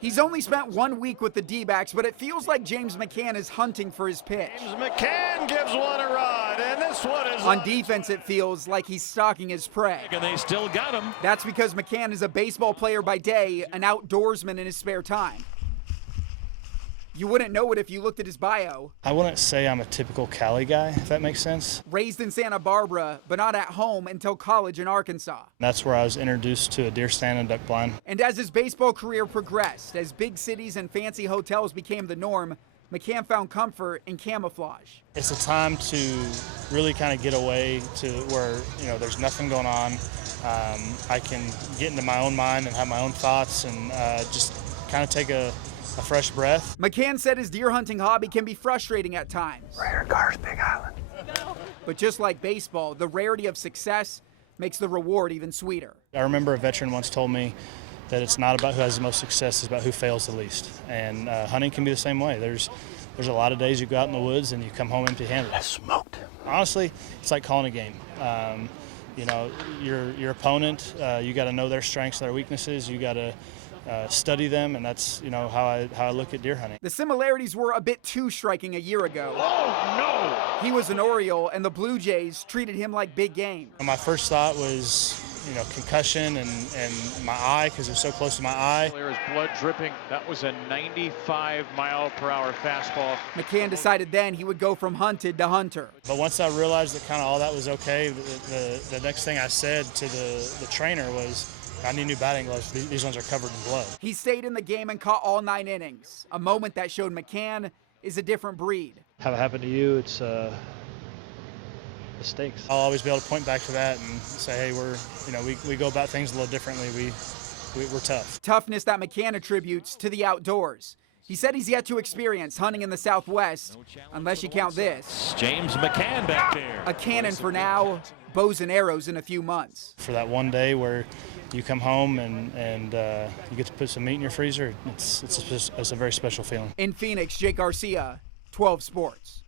He's only spent 1 week with the D-backs, but it feels like James McCann is hunting for his pitch. James McCann gives one a run, and this one is on defense. It feels like he's stalking his prey. And they still got him. That's because McCann is a baseball player by day, an outdoorsman in his spare time. You wouldn't know it if you looked at his bio. I wouldn't say I'm a typical Cali guy, if that makes sense. Raised in Santa Barbara, but not at home until college in Arkansas. That's where I was introduced to a deer stand and duck blind. And as his baseball career progressed, as big cities and fancy hotels became the norm, McCann found comfort in camouflage. It's a time to really kind of get away to where, there's nothing going on. I can get into my own mind and have my own thoughts and just kind of take a fresh breath. McCann said his deer hunting hobby can be frustrating at times. Rare cars, Big Island. But just like baseball, the rarity of success makes the reward even sweeter. I remember a veteran once told me that it's not about who has the most success, it's about who fails the least. And hunting can be the same way. There's a lot of days you go out in the woods and you come home empty-handed. I smoked. Honestly, it's like calling a game. Your opponent, you got to know their strengths, their weaknesses. You got to study them, and that's how I look at deer hunting. The similarities were a bit too striking a year ago. Oh, no! He was an Oriole, and the Blue Jays treated him like big game. My first thought was, concussion and my eye, because it was so close to my eye. There's blood dripping. That was a 95-mile-per-hour fastball. McCann decided then he would go from hunted to hunter. But once I realized that kind of all that was okay, the next thing I said to the trainer was, I need new batting gloves. These ones are covered in blood. He stayed in the game and caught all 9 innings, a moment that showed McCann is a different breed. Have it happen to you, it's mistakes. I'll always be able to point back to that and say, hey, we go about things a little differently. We're tough. Toughness that McCann attributes to the outdoors. He said he's yet to experience hunting in the Southwest, unless you count this. James McCann back there. A cannon for now, bows and arrows in a few months. For that one day where you come home and you get to put some meat in your freezer, it's a very special feeling. In Phoenix, Jake Garcia, 12 Sports.